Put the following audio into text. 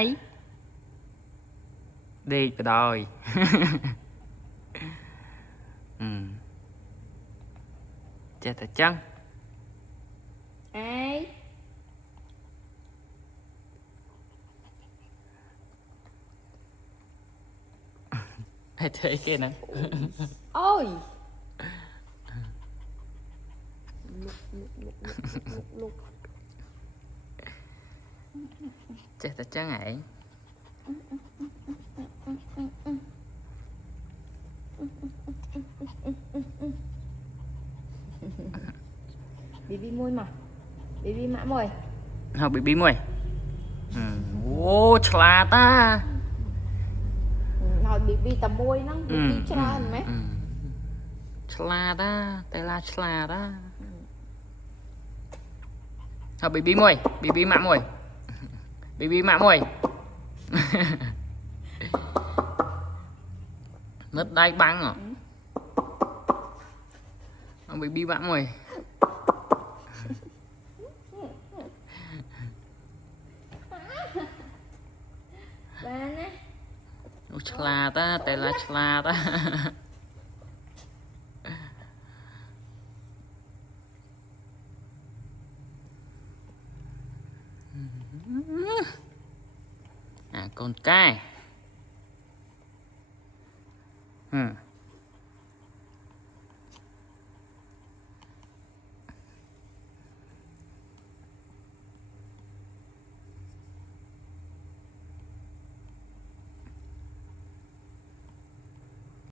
ấy đi rồi. Chết thật chăng ai ai thấy kia nè. ôi lục Chết thật chăng ấy. Bibi môi mà Bibi mã mồi Học bị bí mùi. Ô chla ta. hỏi Bibi tầm môi nó Bibi chra mấy Chla ta. Tay la chla ta. Học bị bí mùi. Bí mã mùi. Bí mã mùi. Mất đai băng à. Ông bị bí mã mùi. ba nè Chla ta. Tay la chla ta. À con cai.